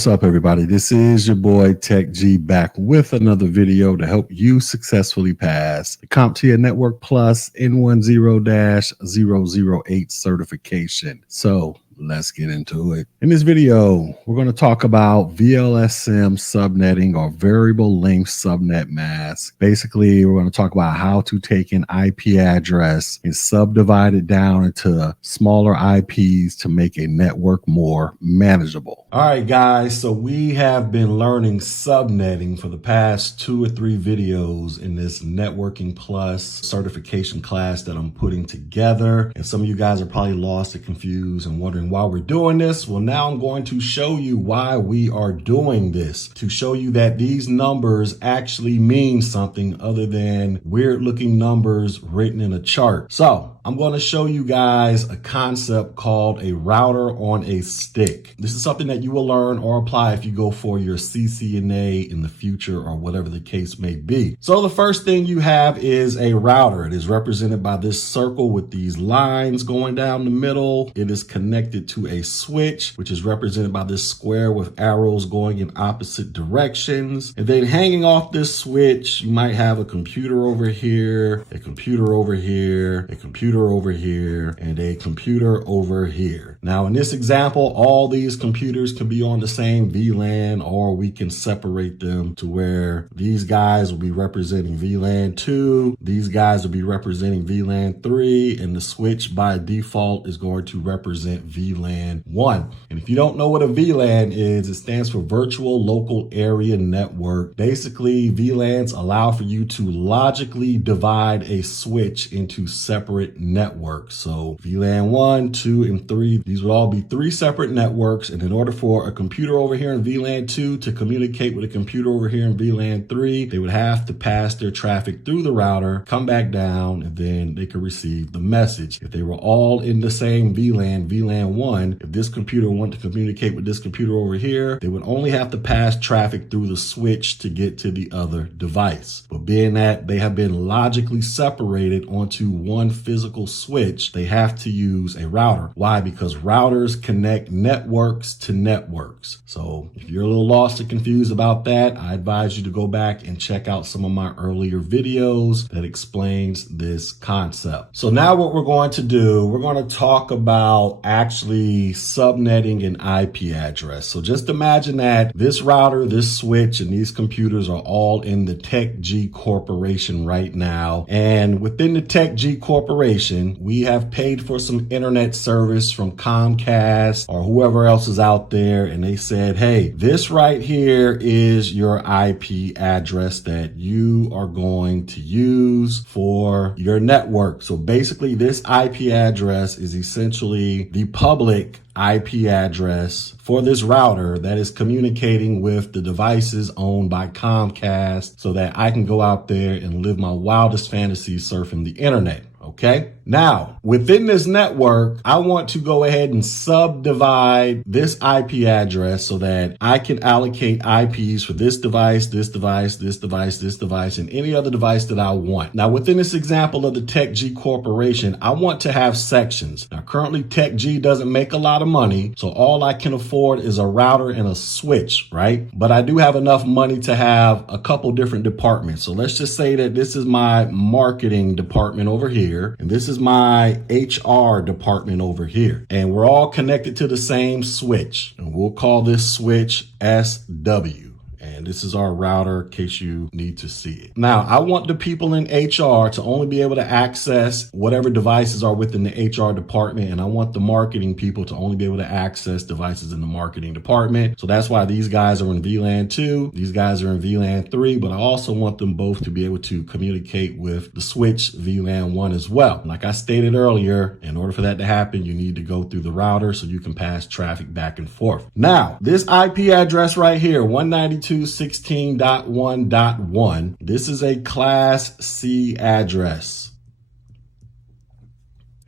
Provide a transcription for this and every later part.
What's up, everybody? This is your boy Tech G back with another video to help you successfully pass the CompTIA Network Plus N10-008 certification. So let's get into it. In this video, we're going to talk about VLSM subnetting, or variable length subnet mask. Basically, we're going to talk about how to take an IP address and subdivide it down into smaller IPs to make a network more manageable. All right, guys, so we have been learning subnetting for the past 2 or 3 videos in this Networking Plus certification class that I'm putting together. And some of you guys are probably lost and confused and wondering why we're doing this. Well, now I'm going to show you why we are doing this, to show you that these numbers actually mean something other than weird looking numbers written in a chart. So I'm going to show you guys a concept called a router on a stick. This is something that you will learn or apply if you go for your CCNA in the future or whatever the case may be. So the first thing you have is a router. It is represented by this circle with these lines going down the middle. It is connected to a switch, which is represented by this square with arrows going in opposite directions. And then hanging off this switch, you might have a computer over here, a computer over here, a computer over here, and a computer over here. Now, in this example, all these computers can be on the same VLAN, or we can separate them to where these guys will be representing VLAN 2, these guys will be representing VLAN 3, and the switch by default is going to represent VLAN 1. And if you don't know what a VLAN is, it stands for Virtual Local Area Network. Basically, VLANs allow for you to logically divide a switch into separate networks. So VLAN 1, 2, and 3, these would all be 3 separate networks. And in order for a computer over here in VLAN 2 to communicate with a computer over here in VLAN 3, they would have to pass their traffic through the router, come back down, and then they could receive the message. If they were all in the same VLAN, VLAN 1, if this computer wanted to communicate with this computer over here, they would only have to pass traffic through the switch to get to the other device. But being that they have been logically separated onto one physical switch, they have to use a router. Why? Because routers connect networks to networks. So if you're a little lost and confused about that, I advise you to go back and check out some of my earlier videos that explains this concept. So now what we're going to do, we're going to talk about actually subnetting an IP address. So just imagine that this router, this switch, and these computers are all in the Tech G Corporation right now. And within the Tech G Corporation, we have paid for some internet service from Comcast or whoever else is out there. And they said, hey, this right here is your IP address that you are going to use for your network. So basically this IP address is essentially the public IP address for this router that is communicating with the devices owned by Comcast, so that I can go out there and live my wildest fantasies surfing the internet. Okay. Now, within this network, I want to go ahead and subdivide this IP address so that I can allocate IPs for this device, this device, this device, this device, and any other device that I want. Now, within this example of the Tech G Corporation, I want to have sections. Now, currently Tech G doesn't make a lot of money, so all I can afford is a router and a switch, right? But I do have enough money to have a couple different departments. So let's just say that this is my marketing department over here, and this is my HR department over here. And we're all connected to the same switch. And we'll call this switch SW. And this is our router in case you need to see it. Now, I want the people in HR to only be able to access whatever devices are within the HR department. And I want the marketing people to only be able to access devices in the marketing department. So that's why these guys are in VLAN 2. These guys are in VLAN 3. But I also want them both to be able to communicate with the switch VLAN 1 as well. Like I stated earlier, in order for that to happen, you need to go through the router so you can pass traffic back and forth. Now, this IP address right here, 192.16.1.1, this is a Class C address.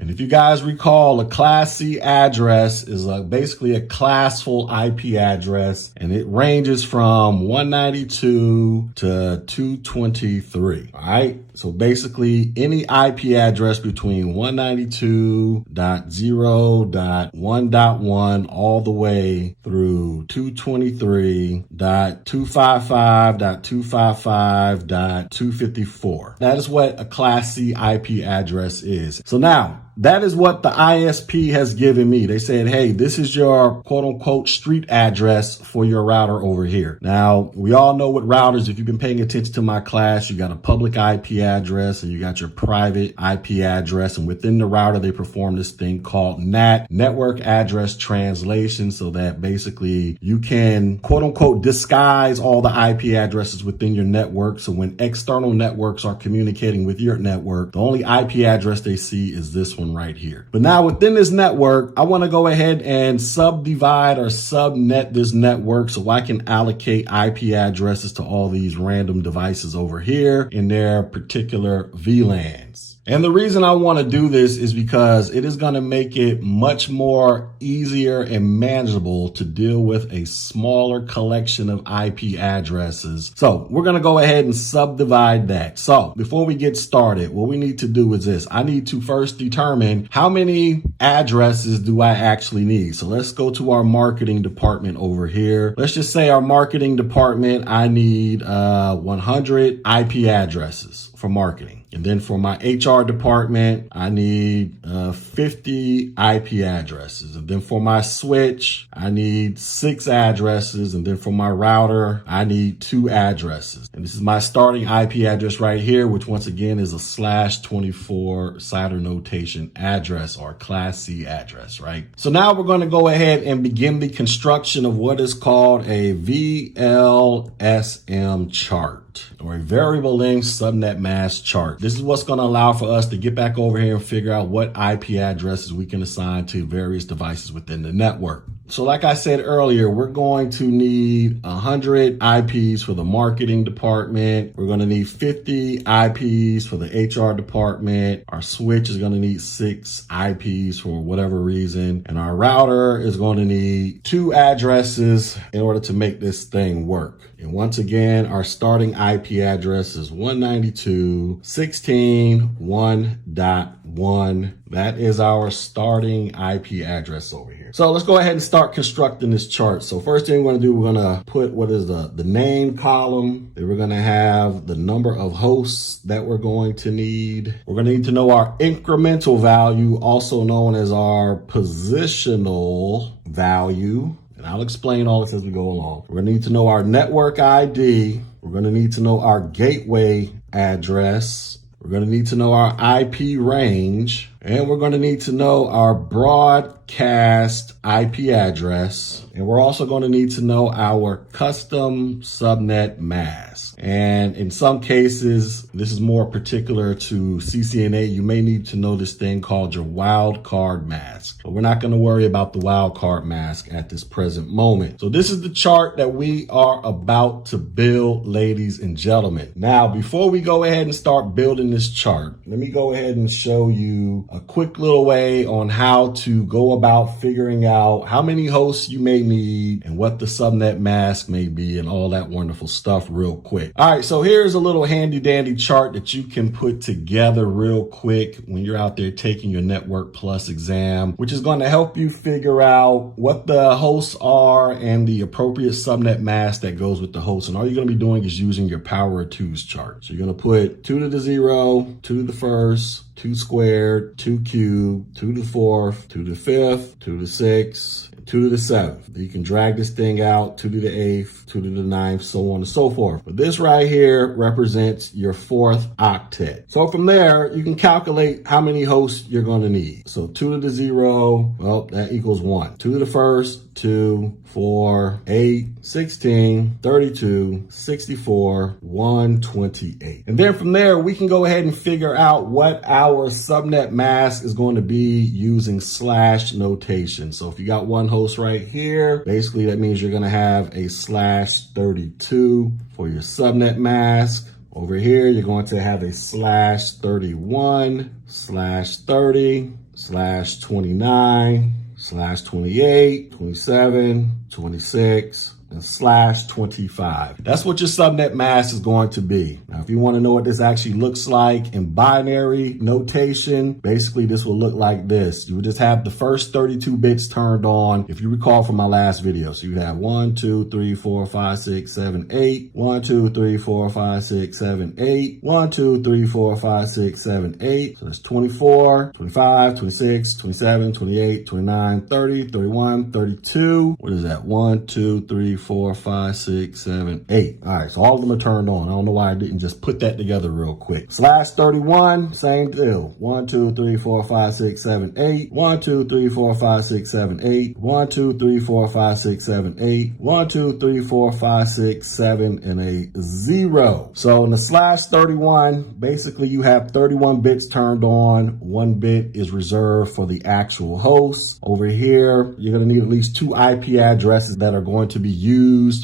And if you guys recall, a Class C address is basically a classful IP address, and it ranges from 192 to 223. All right. So basically any IP address between 192.0.1.1 all the way through 223.255.255.254. That is what a Class C IP address is. So now, that is what the ISP has given me. They said, hey, this is your quote unquote street address for your router over here. Now, we all know what routers, if you've been paying attention to my class, you got a public IP address and you got your private IP address. And within the router, they perform this thing called NAT, network address translation, so that basically you can quote unquote disguise all the IP addresses within your network. So when external networks are communicating with your network, the only IP address they see is this one right here. But now within this network, I want to go ahead and subdivide or subnet this network so I can allocate IP addresses to all these random devices over here in their particular VLANs. And the reason I want to do this is because it is going to make it much more easier and manageable to deal with a smaller collection of IP addresses. So we're going to go ahead and subdivide that. So before we get started, what we need to do is this. I need to first determine how many addresses do I actually need. So let's go to our marketing department over here. Let's just say our marketing department, I need 100 IP addresses for marketing. And then for my HR department, I need 50 IP addresses. And then for my switch, I need 6 addresses. And then for my router, I need 2 addresses. And this is my starting IP address right here, which once again is a /24 CIDR notation address or Class C address, right? So now we're going to go ahead and begin the construction of what is called a VLSM chart, or a variable length subnet mask chart. This is what's going to allow for us to get back over here and figure out what IP addresses we can assign to various devices within the network. So like I said earlier, we're going to need 100 IPs for the marketing department. We're going to need 50 IPs for the HR department. Our switch is going to need 6 IPs for whatever reason. And our router is going to need 2 addresses in order to make this thing work. And once again, our starting IP address is 192.168.1.1. That is our starting IP address over here. So let's go ahead and start constructing this chart. So first thing we're going to do, we're going to put what is the name column. Then we're going to have the number of hosts that we're going to need. We're going to need to know our incremental value, also known as our positional value. And I'll explain all this as we go along. We're going to need to know our network ID. We're going to need to know our gateway address. We're going to need to know our IP range. And we're going to need to know our broadcast IP address. And we're also going to need to know our custom subnet mask. And in some cases, this is more particular to CCNA, you may need to know this thing called your wildcard mask. But we're not going to worry about the wildcard mask at this present moment. So this is the chart that we are about to build, ladies and gentlemen. Now, before we go ahead and start building this chart, let me go ahead and show you a quick little way on how to go about figuring out how many hosts you may need and what the subnet mask may be and all that wonderful stuff real quick. All right, so here's a little handy dandy chart that you can put together real quick when you're out there taking your Network Plus exam, which is going to help you figure out what the hosts are and the appropriate subnet mask that goes with the host. And all you're going to be doing is using your power of twos chart. So you're going to put 2 to the 0, 2 to the first, 2 squared, 2 cubed, 2 to the fourth, 2 to the fifth, 2 to the sixth, 2 to the 7th. You can drag this thing out, 2 to the 8th, 2 to the 9th, so on and so forth. But this right here represents your 4th octet. So from there, you can calculate how many hosts you're going to need. So 2 to the 0, well, that equals 1. 2 to the first, 2, 4, 8, 16, 32, 64, 128. And then from there, we can go ahead and figure out what our subnet mask is going to be using slash notation. So if you got one host right here, basically that means you're going to have a /32 for your subnet mask. Over here, you're going to have a /31/30. /29/28, 27, 26, and /25. That's what your subnet mask is going to be. Now, if you want to know what this actually looks like in binary notation, basically this will look like this. You would just have the first 32 bits turned on, if you recall from my last video. So you have 1, 2, 3, 4, 5, 6, 7, 8, 1, 2, 3, 4, 5, 6, 7, 8, 1, 2, 3, 4, 5, 6, 7, 8. So that's 24, 25, 26, 27, 28, 29, 30, 31, 32. What is that? 1, 2, 3, 4, 5, 6, 7, 8. All right, so all of them are turned on. I don't know why I didn't just put that together real quick. /31, same deal. 1, 2, 3, 4, 5, 6, 7, 8. 1, 2, 3, 4, 5, 6, 7, 8. 1, 2, 3, 4, 5, 6, 7, 8. 1, 2, 3, 4, 5, 6, 7, and a 0. So in the /31, basically you have 31 bits turned on. 1 bit is reserved for the actual host. Over here, you're going to need at least 2 IP addresses that are going to be used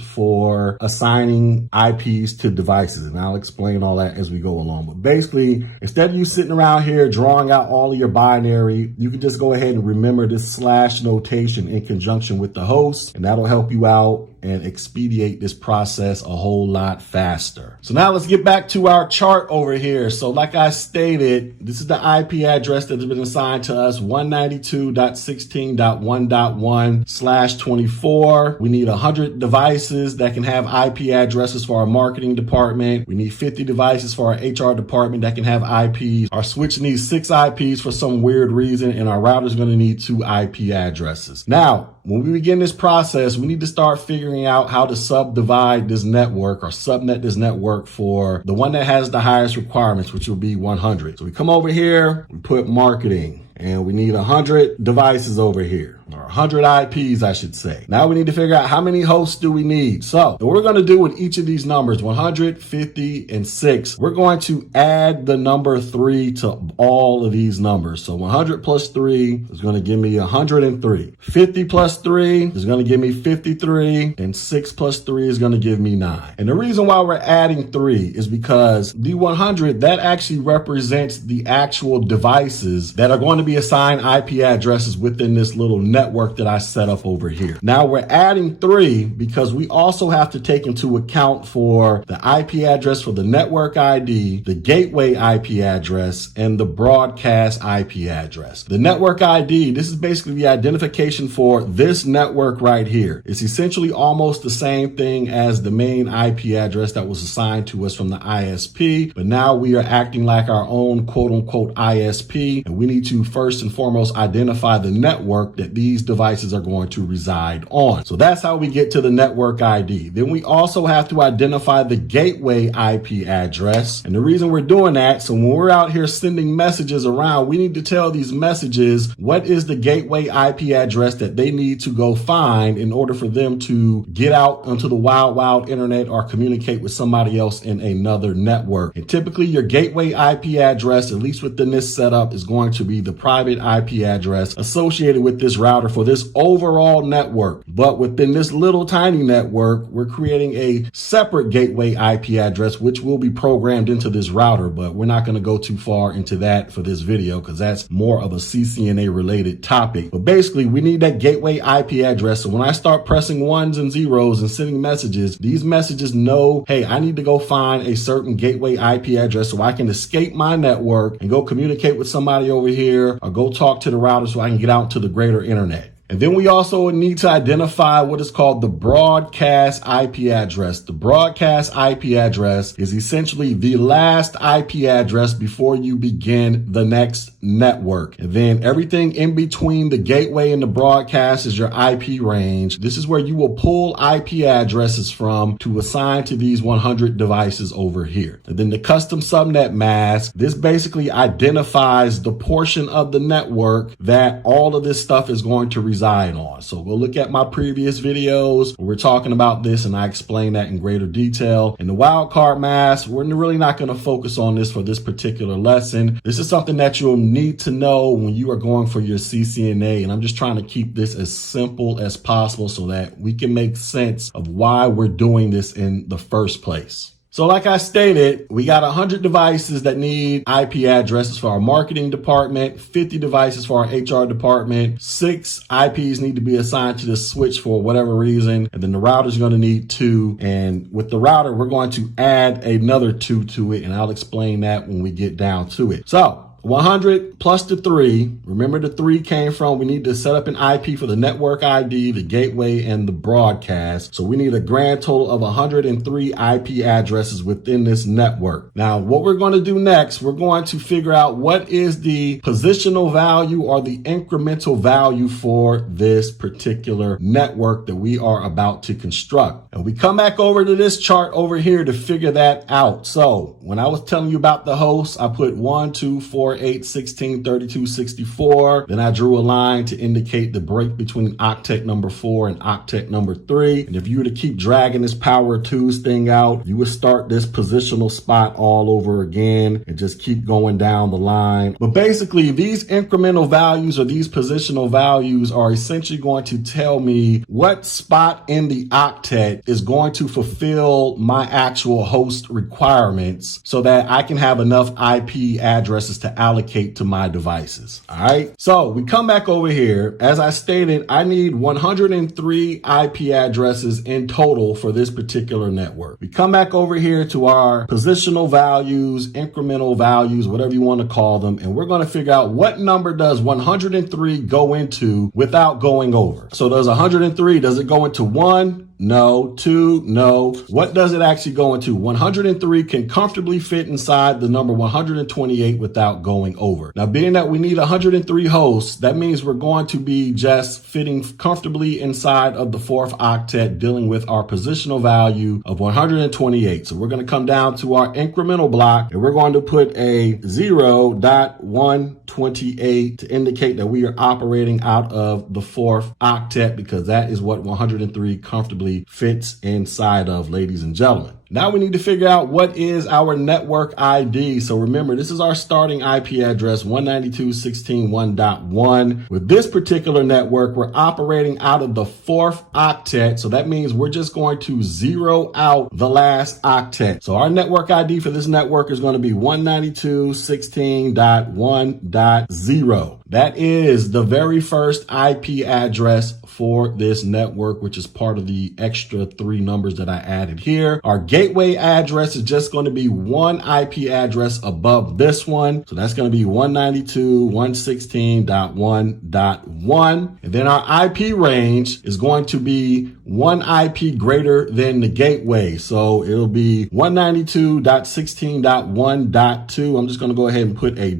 for assigning IPs to devices. And I'll explain all that as we go along. But basically, instead of you sitting around here drawing out all of your binary, you can just go ahead and remember this / notation in conjunction with the host, and that'll help you out and expedite this process a whole lot faster. So now let's get back to our chart over here. So like I stated, this is the IP address that has been assigned to us, 192.16.1.1/24. We need 100 devices that can have IP addresses for our marketing department. We need 50 devices for our HR department that can have IPs. Our switch needs 6 IPs for some weird reason, and our router is going to need 2 IP addresses. Now, when we begin this process, we need to start figuring out how to subdivide this network or subnet this network for the one that has the highest requirements, which will be 100. So we come over here, we put marketing, and we need 100 devices over here. Or 100 IPs, I should say. Now we need to figure out how many hosts do we need. So what we're going to do with each of these numbers, 100, 50, and 6, we're going to add the number 3 to all of these numbers. So 100 plus 3 is going to give me 103. 50 plus 3 is going to give me 53. And 6 plus 3 is going to give me 9. And the reason why we're adding 3 is because the 100, that actually represents the actual devices that are going to be assigned IP addresses within this little network that I set up over here. Now we're adding 3 because we also have to take into account for the IP address for the network ID, the gateway IP address, and the broadcast IP address. The network ID, this is basically the identification for this network right here. It's essentially almost the same thing as the main IP address that was assigned to us from the ISP, but now we are acting like our own quote unquote ISP, and we need to first and foremost identify the network that these devices are going to reside on. So that's how we get to the network ID. Then we also have to identify the gateway IP address. And the reason we're doing that, so when we're out here sending messages around, we need to tell these messages what is the gateway IP address that they need to go find in order for them to get out onto the wild internet or communicate with somebody else in another network. And typically your gateway IP address, at least within this setup, is going to be the private IP address associated with this router for this overall network. But within this little tiny network, we're creating a separate gateway IP address, which will be programmed into this router, but we're not going to go too far into that for this video because that's more of a CCNA related topic. But basically, we need that gateway IP address. So when I start pressing 1s and 0s and sending messages, these messages know, hey, I need to go find a certain gateway IP address so I can escape my network and go communicate with somebody over here or go talk to the router so I can get out to the greater internet. And then we also need to identify what is called the broadcast IP address. The broadcast IP address is essentially the last IP address before you begin the next network. And then everything in between the gateway and the broadcast is your IP range. This is where you will pull IP addresses from to assign to these 100 devices over here. And then the custom subnet mask, this basically identifies the portion of the network that all of this stuff is going to reside on. So we'll look at my previous videos where we're talking about this and I explain that in greater detail. And the wildcard mask, we're really not going to focus on this for this particular lesson. This is something that you'll need to know when you are going for your CCNA. And I'm just trying to keep this as simple as possible so that we can make sense of why we're doing this in the first place. So like I stated, we got 100 devices that need IP addresses for our marketing department, 50 devices for our HR department, 6 IPs need to be assigned to the switch for whatever reason, and then the router's going to need 2. And with the router, we're going to add another 2 to it, and I'll explain that when we get down to it. So 100 plus the 3, remember the 3 came from, we need to set up an IP for the network ID, the gateway, and the broadcast. So we need a grand total of 103 IP addresses within this network. Now, what we're going to do next, we're going to figure out what is the positional value or the incremental value for this particular network that we are about to construct. And we come back over to this chart over here to figure that out. So when I was telling you about the hosts, I put 1, 2, 4, 8, 16, 32, 64. Then I drew a line to indicate the break between octet number 4 and octet number 3. And if you were to keep dragging this power twos thing out, you would start this positional spot all over again and just keep going down the line. But basically, these incremental values or these positional values are essentially going to tell me what spot in the octet is going to fulfill my actual host requirements so that I can have enough IP addresses to allocate to my devices. All right. So we come back over here. As I stated, I need 103 IP addresses in total for this particular network. We come back over here to our positional values, incremental values, whatever you want to call them. And we're going to figure out what number does 103 go into without going over. So does 103, does it go into 1? No. 2, no. What does it actually go into? 103 can comfortably fit inside the number 128 without going over. Now, being that we need 103 hosts, that means we're going to be just fitting comfortably inside of the 4th octet, dealing with our positional value of 128. So we're going to come down to our incremental block, and we're going to put a 0.128 to indicate that we are operating out of the 4th octet, because that is what 103 comfortably fits inside of, ladies and gentlemen. Now we need to figure out what is our network ID. So remember, this is our starting IP address, 192.16.1.1. With this particular network, we're operating out of the 4th octet. So that means we're just going to zero out the last octet. So our network ID for this network is going to be 192.16.1.0. That is the very first IP address for this network, which is part of the extra 3 numbers that I added here. Our gateway address is just going to be one IP address above this one. So that's going to be 192.116.1.1. And then our IP range is going to be one IP greater than the gateway. So it'll be 192.16.1.2. I'm just going to go ahead and put a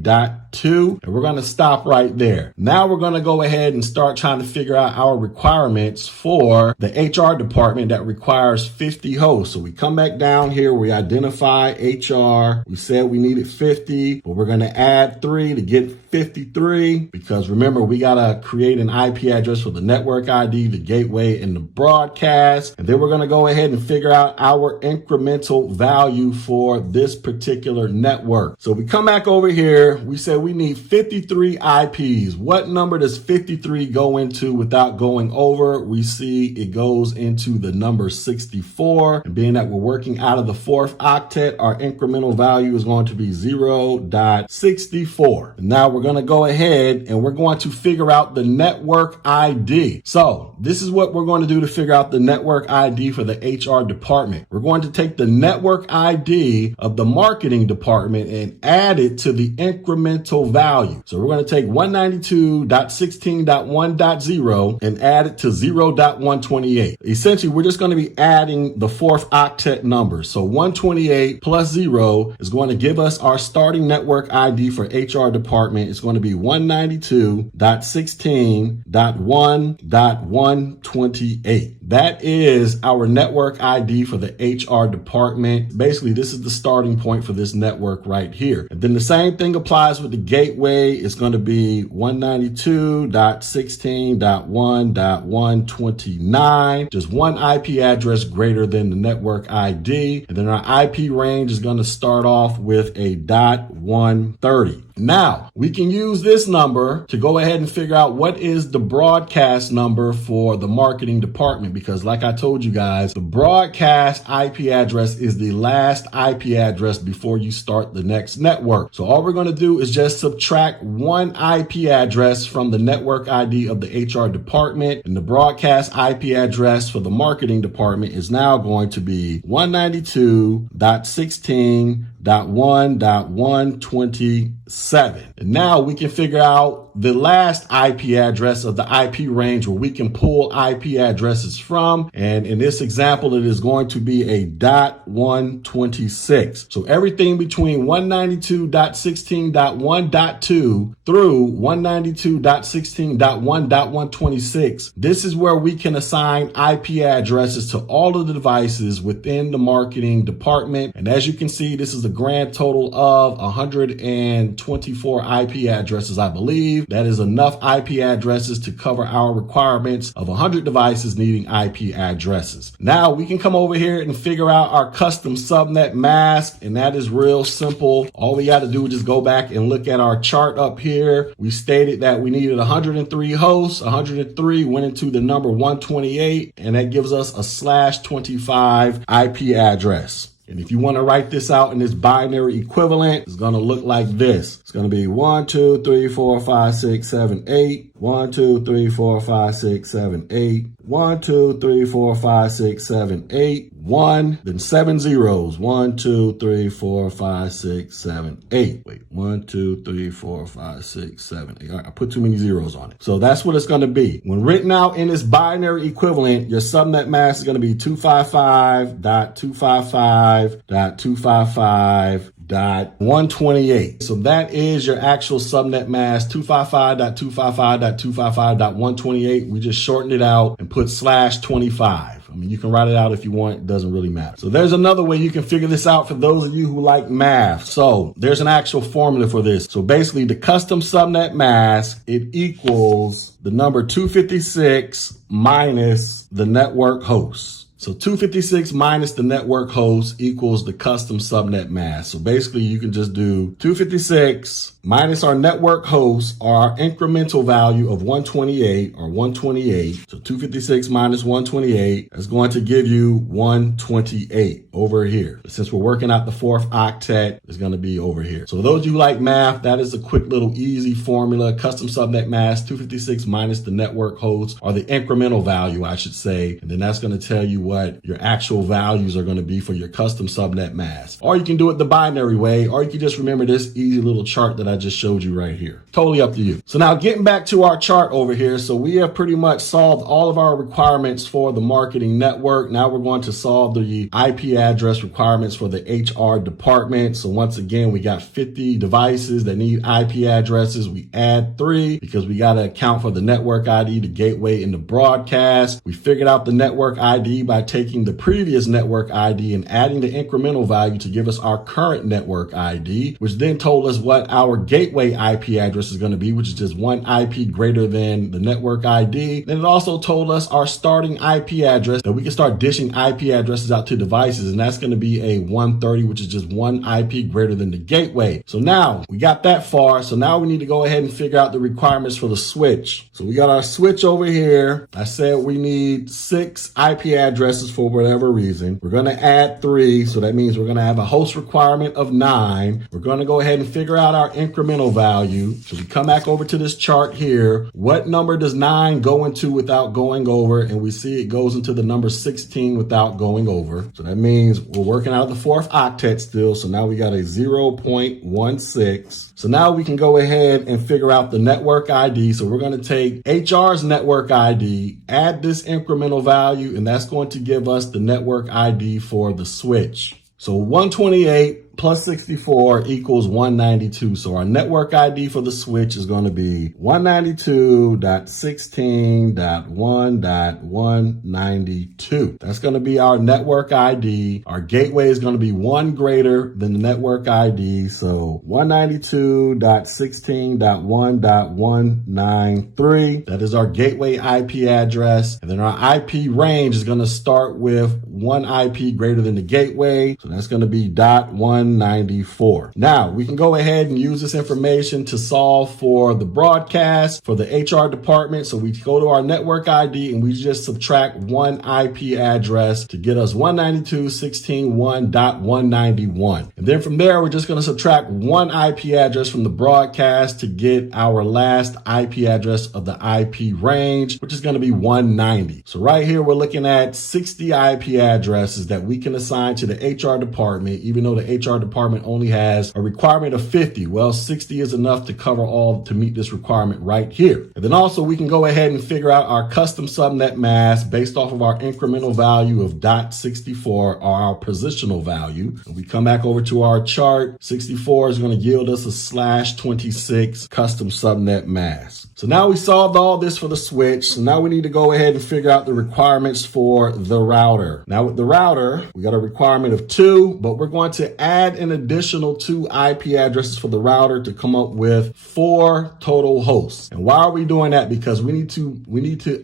.2, and we're going to stop right there. Now we're going to go ahead and start trying to figure out our requirements for the HR department that requires 50 hosts. So we come back down here, we identify HR. We said we needed 50, but we're going to add 3 to get 53, because remember, we got to create an IP address for the network ID, the gateway, and the broadcast. And then we're going to go ahead and figure out our incremental value for this particular network. So we come back over here, we said we need 53 IPs. What number does 53 go into without going over? We see it goes into the number 64. And being that we're working out of the 4th octet, our incremental value is going to be 0.64. And now we're going to go ahead and we're going to figure out the network ID. So this is what we're going to do to figure out the network ID for the HR department. We're going to take the network ID of the marketing department and add it to the incremental value. So we're going to take 192.16.1.0 and add it to 0.128. Essentially, we're just going to be adding the 4th octet number. So 128 plus 0 is going to give us our starting network ID for HR department. It's going to be 192.16.1.128. That is our network ID for the HR department. Basically, this is the starting point for this network right here. And then the same thing applies with the gateway. It's going to be 192.16.1.129. Just one IP address greater than the network ID. And then our IP range is going to start off with a .130. Now, we can use this number to go ahead and figure out what is the broadcast number for the marketing department, because like I told you guys, the broadcast IP address is the last IP address before you start the next network. So all we're going to do is just subtract one IP address from the network ID of the HR department, and the broadcast IP address for the marketing department is now going to be 192.16.1.127. And now we can figure out the last IP address of the IP range where we can pull IP addresses from. And in this example, it is going to be a .126. So everything between 192.16.1.2 through 192.16.1.126, this is where we can assign IP addresses to all of the devices within the marketing department. And as you can see, this is a grand total of 124 IP addresses, I believe. That is enough IP addresses to cover our requirements of 100 devices needing IP addresses. Now we can come over here and figure out our custom subnet mask, and that is real simple. All we got to do is just go back and look at our chart up here. We stated that we needed 103 hosts. 103 went into the number 128, and that gives us a /25 IP address. And if you want to write this out in this binary equivalent, it's going to look like this. It's going to be 1, 2, 3, 4, 5, 6, 7, 8. 1, 2, 3, 4, 5, 6, 7, 8. 1, 2, 3, 4, 5, 6, 7, 8. 1, then 7 zeros. 1, 2, 3, 4, 5, 6, 7, 8. Wait, 1, 2, 3, 4, 5, 6, 7, 8. All right, I put too many zeros on it. So that's what it's going to be. When written out in this binary equivalent, your subnet mask is going to be 255.255.255.128. So that is your actual subnet mask, 255.255.255.128. We just shortened it out and put /25. I mean, you can write it out if you want. It doesn't really matter. So there's another way you can figure this out for those of you who like math. So there's an actual formula for this. So basically the custom subnet mask, it equals the number 256 minus the network host. So 256 minus the network host equals the custom subnet mask. So basically you can just do 256 minus our network host, or our incremental value of 128 or 128. So 256 minus 128 is going to give you 128 over here. But since we're working out the fourth octet, it's going to be over here. So those of you who like math, that is a quick little easy formula. Custom subnet mask, 256 minus the network host, or the incremental value, I should say. And then that's going to tell you what your actual values are going to be for your custom subnet mask. Or you can do it the binary way, or you can just remember this easy little chart that I just showed you right here. Totally up to you. So now getting back to our chart over here. So we have pretty much solved all of our requirements for the marketing network. Now we're going to solve the IP address requirements for the HR department. So once again, we got 50 devices that need IP addresses. We add 3 because we got to account for the network ID, the gateway, and the broadcast. We figured out the network ID by taking the previous network ID and adding the incremental value to give us our current network ID, which then told us what our gateway IP address is going to be, which is just one IP greater than the network ID. Then it also told us our starting IP address, that we can start dishing IP addresses out to devices, and that's going to be a 130, which is just one IP greater than the gateway. So now we got that far. So now we need to go ahead and figure out the requirements for the switch. So we got our switch over here. I said we need 6 IP addresses for whatever reason. We're going to add 3. So that means we're going to have a host requirement of 9. We're going to go ahead and figure out our incremental value. So we come back over to this chart here. What number does 9 go into without going over? And we see it goes into the number 16 without going over. So that means we're working out of the fourth octet still. So now we got a 0.16. So now we can go ahead and figure out the network ID. So we're going to take HR's network ID, add this incremental value, and that's going to give us the network ID for the switch. So 128 plus 64 equals 192. So our network ID for the switch is going to be 192.16.1.192. That's going to be our network ID. Our gateway is going to be 1 greater than the network ID. So 192.16.1.193. That is our gateway IP address. And then our IP range is going to start with 1 IP greater than the gateway. So that's going to be .1 194. Now we can go ahead and use this information to solve for the broadcast for the HR department. So we go to our network ID and we just subtract one IP address to get us 192.16.1.191. And then from there, we're just going to subtract one IP address from the broadcast to get our last IP address of the IP range, which is going to be 190. So right here, we're looking at 60 IP addresses that we can assign to the HR department, even though the HR department only has a requirement of 50. Well, 60 is enough to cover all to meet this requirement right here. And then also we can go ahead and figure out our custom subnet mask based off of our incremental value of .64 or our positional value. And we come back over to our chart. 64 is going to yield us a /26 custom subnet mask. So now we solved all this for the switch. So now we need to go ahead and figure out the requirements for the router. Now with the router, we got a requirement of 2, but we're going to add an additional 2 IP addresses for the router to come up with 4 total hosts. And why are we doing that? Because we need to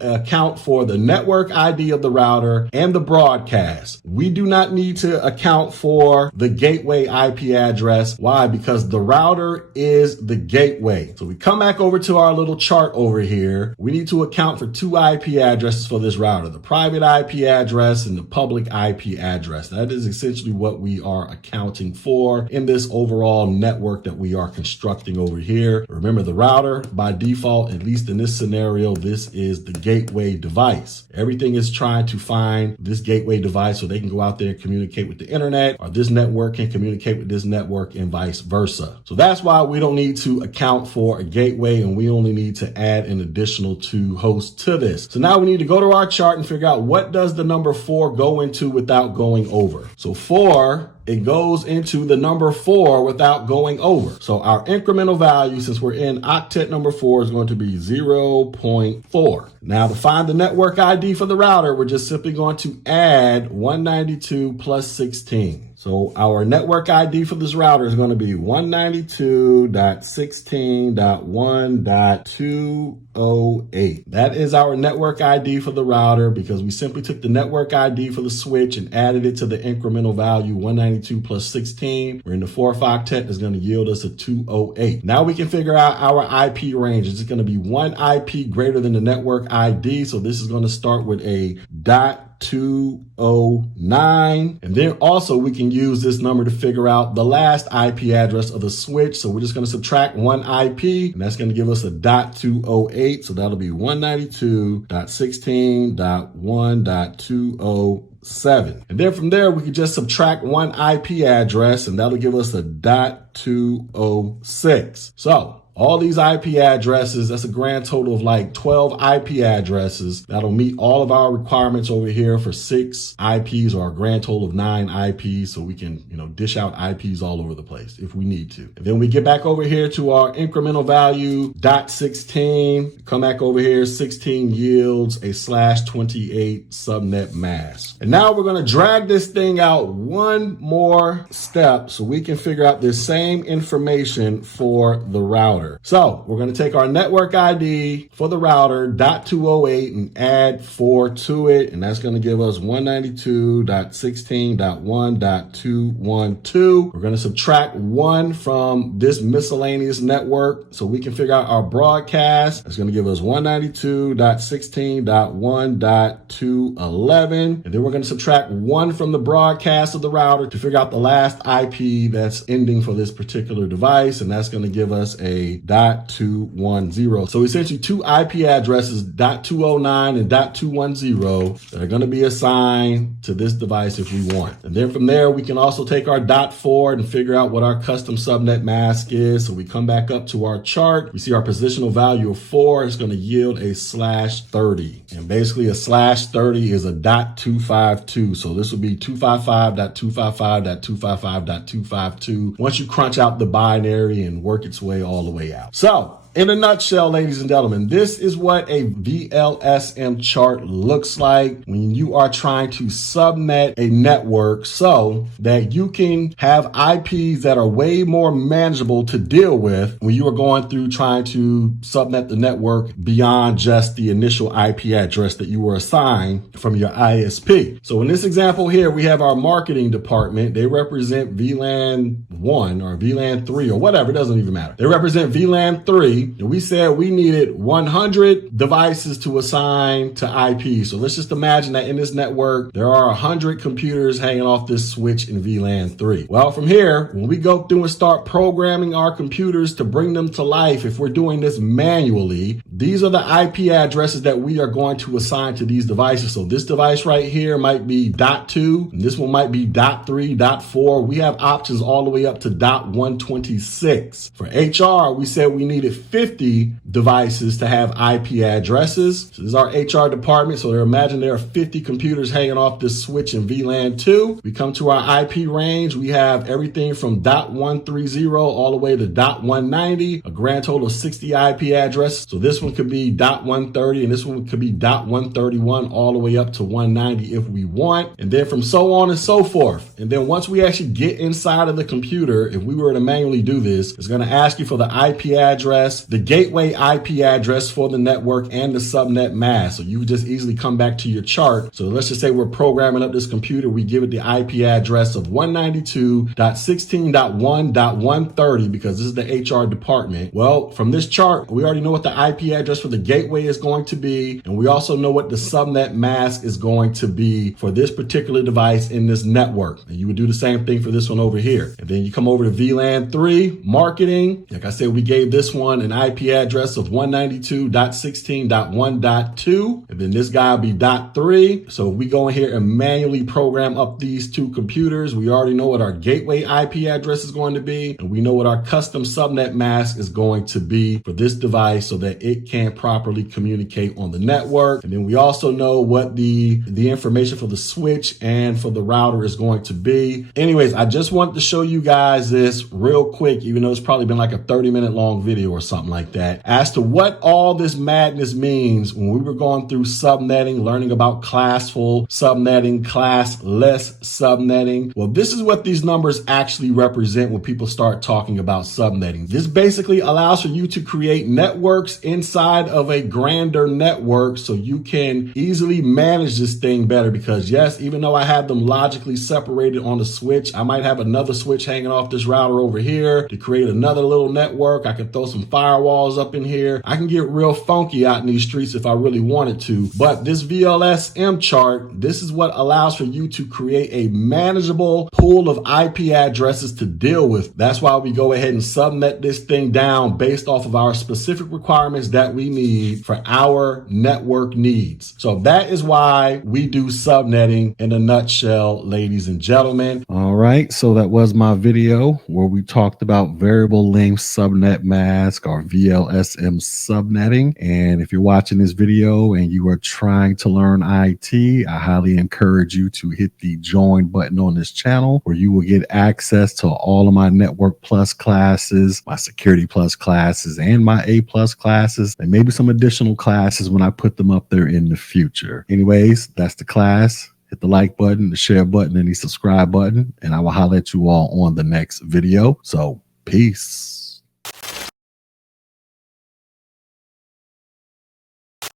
account for the network ID of the router and the broadcast. We do not need to account for the gateway IP address. Why? Because the router is the gateway. So we come back over to our little chart over here. We need to account for 2 IP addresses for this router, the private IP address and the public IP address. That is essentially what we are accounting for in this overall network that we are constructing over here. Remember, the router by default, at least in this scenario, this is the gateway device. Everything is trying to find this gateway device so they can go out there and communicate with the internet, or this network can communicate with this network and vice versa. So that's why we don't need to account for a gateway, and we only need to add an additional 2 hosts to this. So now we need to go to our chart and figure out what does the number 4 go into without going over. So 4, it goes into the number 4 without going over. So our incremental value, since we're in octet number 4, is going to be 0.4. Now to find the network ID for the router, we're just simply going to add 192 plus 16. So our network ID for this router is going to be 192.16.1.208. That is our network ID for the router, because we simply took the network ID for the switch and added it to the incremental value 192 plus 16. We're in the 4th octet, is going to yield us a 208. Now we can figure out our IP range. It's going to be one IP greater than the network ID. So this is going to start with a .209. And then also we can use this number to figure out the last IP address of the switch. So we're just going to subtract one IP, and that's going to give us a .208. So that'll be 192.16.1.207. And then from there, we can just subtract one IP address, and that'll give us a .206. So all these IP addresses, that's a grand total of like 12 IP addresses that'll meet all of our requirements over here for 6 IPs, or a grand total of 9 IPs. So we can, dish out IPs all over the place if we need to. And then we get back over here to our incremental value, .16, come back over here, 16 yields a /28 subnet mask. And now we're going to drag this thing out one more step so we can figure out this same information for the router. So we're going to take our network ID for the router, .208, and add 4 to it. And that's going to give us 192.16.1.212. We're going to subtract 1 from this miscellaneous network so we can figure out our broadcast. That's going to give us 192.16.1.211. And then we're going to subtract 1 from the broadcast of the router to figure out the last IP that's ending for this particular device. And that's going to give us a .210. So essentially 2 IP addresses, .209 and .210, that are going to be assigned to this device if we want. And then from there, we can also take our .4 and figure out what our custom subnet mask is. So we come back up to our chart. We see our positional value of 4 is going to yield a /30. And basically a /30 is a .252. So this will be 255.255.255.252 once you crunch out the binary and work its way all the way out. So In a nutshell, ladies and gentlemen, this is what a VLSM chart looks like when you are trying to subnet a network so that you can have IPs that are way more manageable to deal with when you are going through trying to subnet the network beyond just the initial IP address that you were assigned from your ISP. So in this example here, we have our marketing department. They represent VLAN 1 or VLAN 3 or whatever. It doesn't even matter. They represent VLAN 3. And we said we needed 100 devices to assign to IP. So let's just imagine that in this network, there are 100 computers hanging off this switch in VLAN 3. Well, from here, when we go through and start programming our computers to bring them to life, if we're doing this manually, these are the IP addresses that we are going to assign to these devices. So this device right here might be .2, and this one might be .3, .4. We have options all the way up to .126. For HR, we said we needed 50 devices to have IP addresses. So this is our HR department. So imagine there are 50 computers hanging off this switch in VLAN 2. We come to our IP range. We have everything from .130 all the way to .190, a grand total of 60 IP addresses. So this one could be .130 and this one could be .131 all the way up to 190 if we want. And then from so on and so forth. And then once we actually get inside of the computer, if we were to manually do this, it's going to ask you for the IP address, the gateway IP address for the network, and the subnet mask. So you would just easily come back to your chart. So let's just say we're programming up this computer. We give it the IP address of 192.16.1.130 because this is the HR department. Well, from this chart, we already know what the IP address for the gateway is going to be. And we also know what the subnet mask is going to be for this particular device in this network. And you would do the same thing for this one over here. And then you come over to VLAN 3, marketing. Like I said, we gave this one an IP address of 192.16.1.2. And then this guy will be .3. So if we go in here and manually program up these two computers, we already know what our gateway IP address is going to be. And we know what our custom subnet mask is going to be for this device so that it can properly communicate on the network. And then we also know what the information for the switch and for the router is going to be. Anyways, I just wanted to show you guys this real quick, even though it's probably been like a 30-minute long video or something like that, as to what all this madness means when we were going through subnetting, learning about classful subnetting, classless subnetting. Well, this is what these numbers actually represent when people start talking about subnetting. This basically allows for you to create networks inside of a grander network so you can easily manage this thing better, because yes, even though I have them logically separated on the switch, I might have another switch hanging off this router over here to create another little network. I could throw some firewalls up in here. I can get real funky out in these streets if I really wanted to. But this VLSM chart, this is what allows for you to create a manageable pool of IP addresses to deal with. That's why we go ahead and subnet this thing down based off of our specific requirements that we need for our network needs. So that is why we do subnetting in a nutshell, ladies and gentlemen. All right. So that was my video where we talked about variable length subnet mask or VLSM subnetting. And if you're watching this video and you are trying to learn IT, I highly encourage you to hit the join button on this channel where you will get access to all of my Network Plus classes, my Security Plus classes, and my A Plus classes, and maybe some additional classes when I put them up there in the future. Anyways, that's the class. Hit the like button, the share button, and the subscribe button, and I will holler at you all on the next video. So peace.